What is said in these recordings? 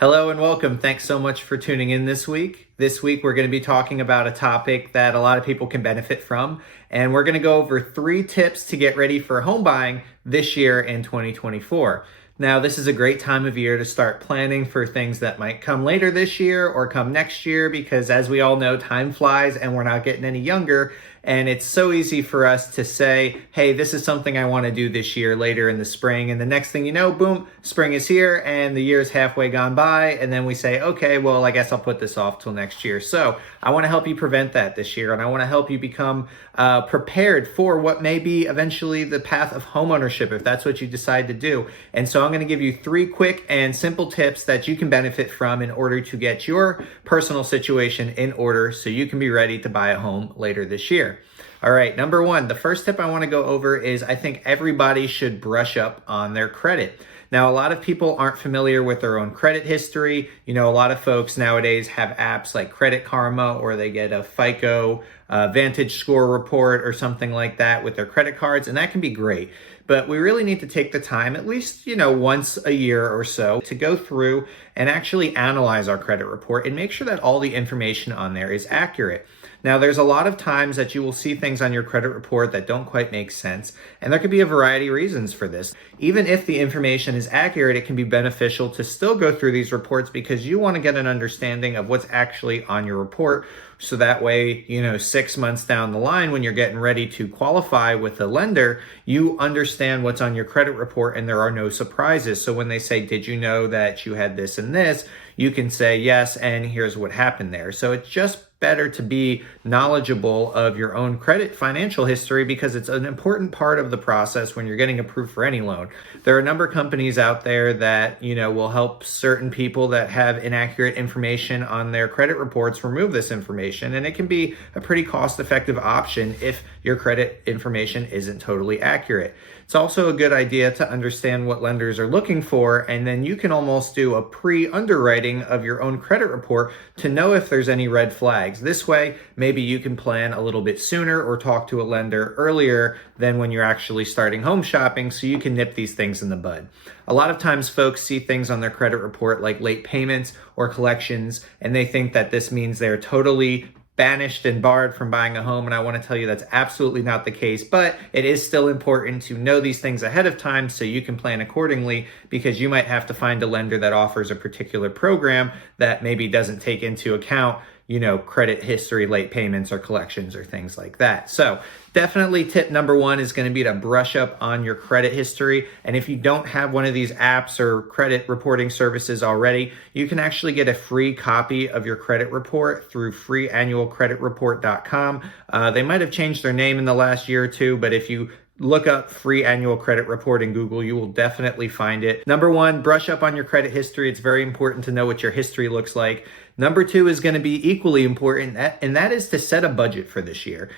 Hello and welcome. Thanks so much for tuning in this week. This week, we're going to be talking about a topic that a lot of people can benefit from. And we're going to go over 3 tips to get ready for home buying this year in 2024. Now, this is a great time of year to start planning for things that might come later this year or come next year, because as we all know, time flies and we're not getting any younger. And it's so easy for us to say, hey, this is something I want to do this year later in the spring. And the next thing you know, boom, spring is here and the year's halfway gone by. And then we say, okay, well, I guess I'll put this off till next year. So I want to help you prevent that this year. And I want to help you become prepared for what may be eventually the path of homeownership, if that's what you decide to do. And so I'm going to give you 3 quick and simple tips that you can benefit from in order to get your personal situation in order so you can be ready to buy a home later this year. All right, number 1, the first tip I want to go over is I think everybody should brush up on their credit. Now, a lot of people aren't familiar with their own credit history. You know, a lot of folks nowadays have apps like Credit Karma, or they get a FICO Vantage score report or something like that with their credit cards, and that can be great. But we really need to take the time, at least, once a year or so, to go through and actually analyze our credit report and make sure that all the information on there is accurate. Now, there's a lot of times that you will see things on your credit report that don't quite make sense, and there could be a variety of reasons for this. Even if the information is accurate, it can be beneficial to still go through these reports because you want to get an understanding of what's actually on your report. So that way, 6 months down the line, when you're getting ready to qualify with a lender, you understand what's on your credit report and there are no surprises. So when they say, did you know that you had this and this? You can say, yes, and here's what happened there. So it's just better to be knowledgeable of your own credit financial history because it's an important part of the process when you're getting approved for any loan. There are a number of companies out there that, will help certain people that have inaccurate information on their credit reports remove this information. And it can be a pretty cost-effective option if your credit information isn't totally accurate. It's also a good idea to understand what lenders are looking for, and then you can almost do a pre-underwriting of your own credit report to know if there's any red flags. This way, maybe you can plan a little bit sooner or talk to a lender earlier than when you're actually starting home shopping so you can nip these things in the bud. A lot of times folks see things on their credit report like late payments or collections, and they think that this means they're totally banished and barred from buying a home, and I want to tell you that's absolutely not the case, but it is still important to know these things ahead of time so you can plan accordingly, because you might have to find a lender that offers a particular program that maybe doesn't take into account credit history, late payments, or collections, or things like that. So definitely tip number 1 is going to be to brush up on your credit history. And if you don't have one of these apps or credit reporting services already, you can actually get a free copy of your credit report through freeannualcreditreport.com. They might have changed their name in the last year or two, but if you look up free annual credit report in Google, you will definitely find it. Number 1, brush up on your credit history. It's very important to know what your history looks like. Number 2 is going to be equally important, and that is to set a budget for this year.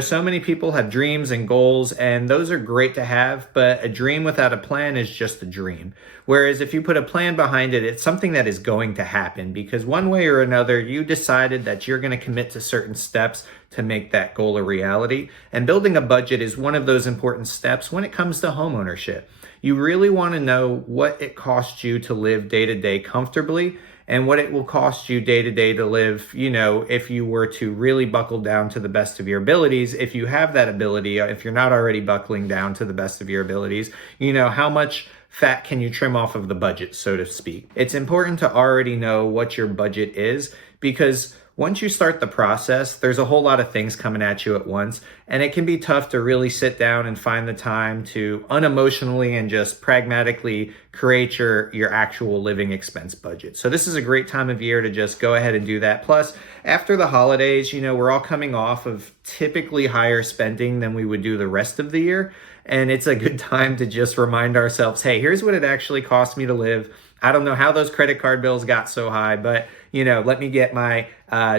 So many people have dreams and goals, and those are great to have, but a dream without a plan is just a dream. Whereas if you put a plan behind it, it's something that is going to happen, because one way or another, you decided that you're going to commit to certain steps to make that goal a reality. And building a budget is one of those important steps when it comes to homeownership. You really want to know what it costs you to live day to day comfortably, and what it will cost you day to day to live, if you were to really buckle down to the best of your abilities. If you have that ability, if you're not already buckling down to the best of your abilities, how much fat can you trim off of the budget, so to speak. It's important to already know what your budget is, because once you start the process, there's a whole lot of things coming at you at once, and it can be tough to really sit down and find the time to unemotionally and just pragmatically create your actual living expense budget. So this is a great time of year to just go ahead and do that. Plus, after the holidays, we're all coming off of typically higher spending than we would do the rest of the year, and it's a good time to just remind ourselves, hey, here's what it actually cost me to live. I don't know how those credit card bills got so high, but let me get my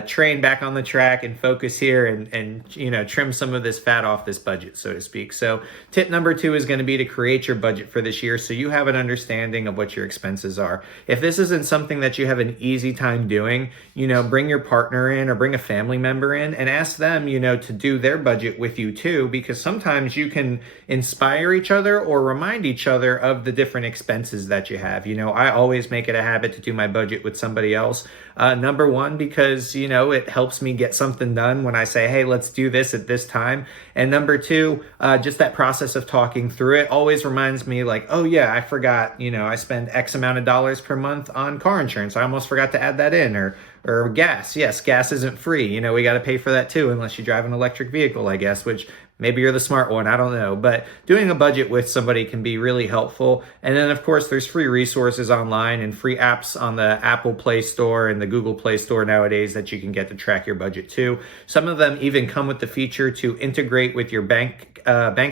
train back on the track and focus here and trim some of this fat off this budget, so to speak. So tip number 2 is going to be to create your budget for this year so you have an understanding of what your expenses are. If this isn't something that you have an easy time doing, bring your partner in or bring a family member in and ask them, to do their budget with you too, because sometimes you can inspire each other or remind each other of the different expenses that you have. I always make it a habit to do my budget with somebody else. Number 1, because, it helps me get something done when I say, hey, let's do this at this time. And number 2, just that process of talking through it always reminds me like, oh yeah, I forgot, I spend X amount of dollars per month on car insurance. I almost forgot to add that in. Or gas. Yes, gas isn't free. We got to pay for that too, unless you drive an electric vehicle, I guess, which maybe you're the smart one. I don't know. But doing a budget with somebody can be really helpful. And then, of course, there's free resources online and free apps on the Apple Play Store and the Google Play Store nowadays that you can get to track your budget too. Some of them even come with the feature to integrate with your bank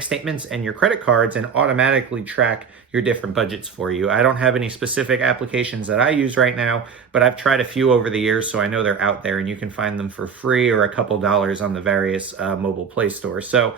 statements and your credit cards and automatically track your different budgets for you. I don't have any specific applications that I use right now, but I've tried a few over the years, so I know they're out there and you can find them for free or a couple dollars on the various mobile Play stores. So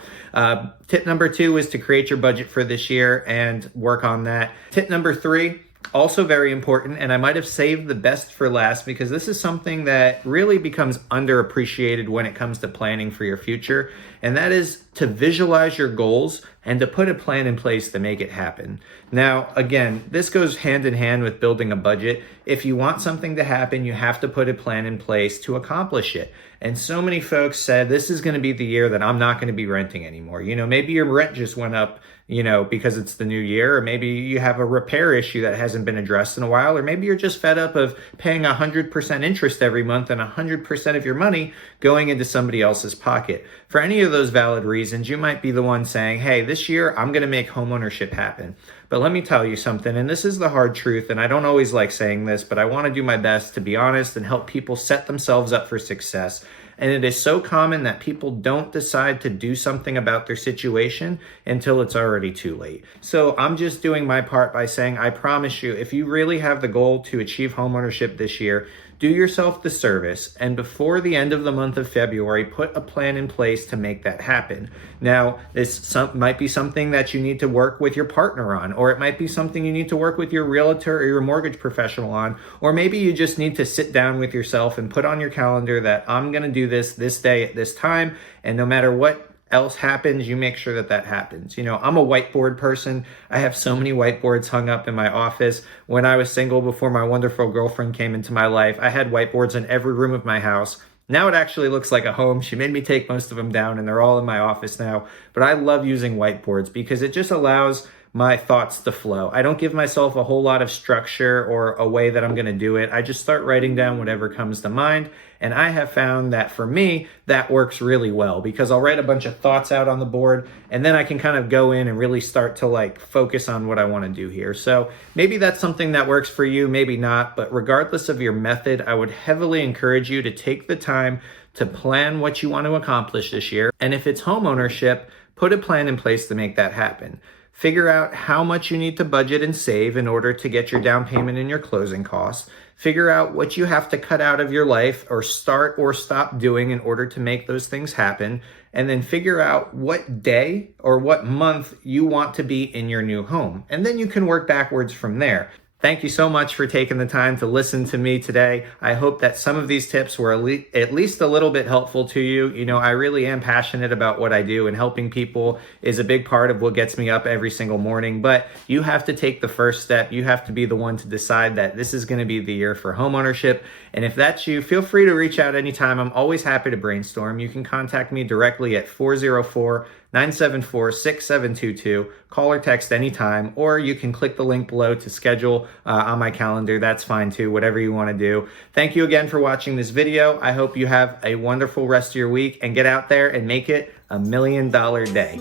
tip number 2 is to create your budget for this year and work on that. Tip number 3, also very important, and I might have saved the best for last because this is something that really becomes underappreciated when it comes to planning for your future, and that is to visualize your goals and to put a plan in place to make it happen. Now, again, this goes hand in hand with building a budget. If you want something to happen, you have to put a plan in place to accomplish it. And so many folks said, this is going to be the year that I'm not going to be renting anymore. Maybe your rent just went up, because it's the new year, or maybe you have a repair issue that hasn't been addressed in a while, or maybe you're just fed up of paying 100% interest every month and 100% of your money going into somebody else's pocket. For any of those valid reasons, you might be the one saying, hey, this year I'm going to make homeownership happen. But let me tell you something, and this is the hard truth, and I don't always like saying this, but I want to do my best to be honest and help people set themselves up for success. And it is so common that people don't decide to do something about their situation until it's already too late. So I'm just doing my part by saying, I promise you, if you really have the goal to achieve homeownership this year, do yourself the service, and before the end of the month of February, put a plan in place to make that happen. Now, this might be something that you need to work with your partner on, or it might be something you need to work with your realtor or your mortgage professional on, or maybe you just need to sit down with yourself and put on your calendar that I'm going to do this day at this time, and no matter what else happens, you make sure that that happens. I'm a whiteboard person. I have so many whiteboards hung up in my office. When I was single, before my wonderful girlfriend came into my life, I had whiteboards in every room of my house. Now it actually looks like a home. She made me take most of them down and they're all in my office now. But I love using whiteboards because it just allows my thoughts to flow. I don't give myself a whole lot of structure or a way that I'm going to do it. I just start writing down whatever comes to mind. And I have found that for me, that works really well because I'll write a bunch of thoughts out on the board and then I can kind of go in and really start to focus on what I want to do here. So maybe that's something that works for you, maybe not, but regardless of your method, I would heavily encourage you to take the time to plan what you want to accomplish this year. And if it's home ownership, put a plan in place to make that happen. Figure out how much you need to budget and save in order to get your down payment and your closing costs. Figure out what you have to cut out of your life or start or stop doing in order to make those things happen. And then figure out what day or what month you want to be in your new home. And then you can work backwards from there. Thank you so much for taking the time to listen to me today. I hope that some of these tips were at least a little bit helpful to you. I really am passionate about what I do, and helping people is a big part of what gets me up every single morning. But you have to take the first step. You have to be the one to decide that this is going to be the year for homeownership. And if that's you, feel free to reach out anytime. I'm always happy to brainstorm. You can contact me directly at 404-974-6722. Call or text anytime, or you can click the link below to schedule on my calendar. That's fine too, whatever you want to do. Thank you again for watching this video. I hope you have a wonderful rest of your week and get out there and make it $1 million day.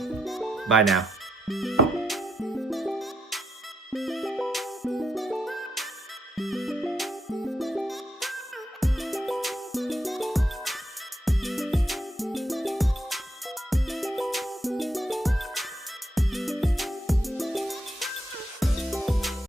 Bye now.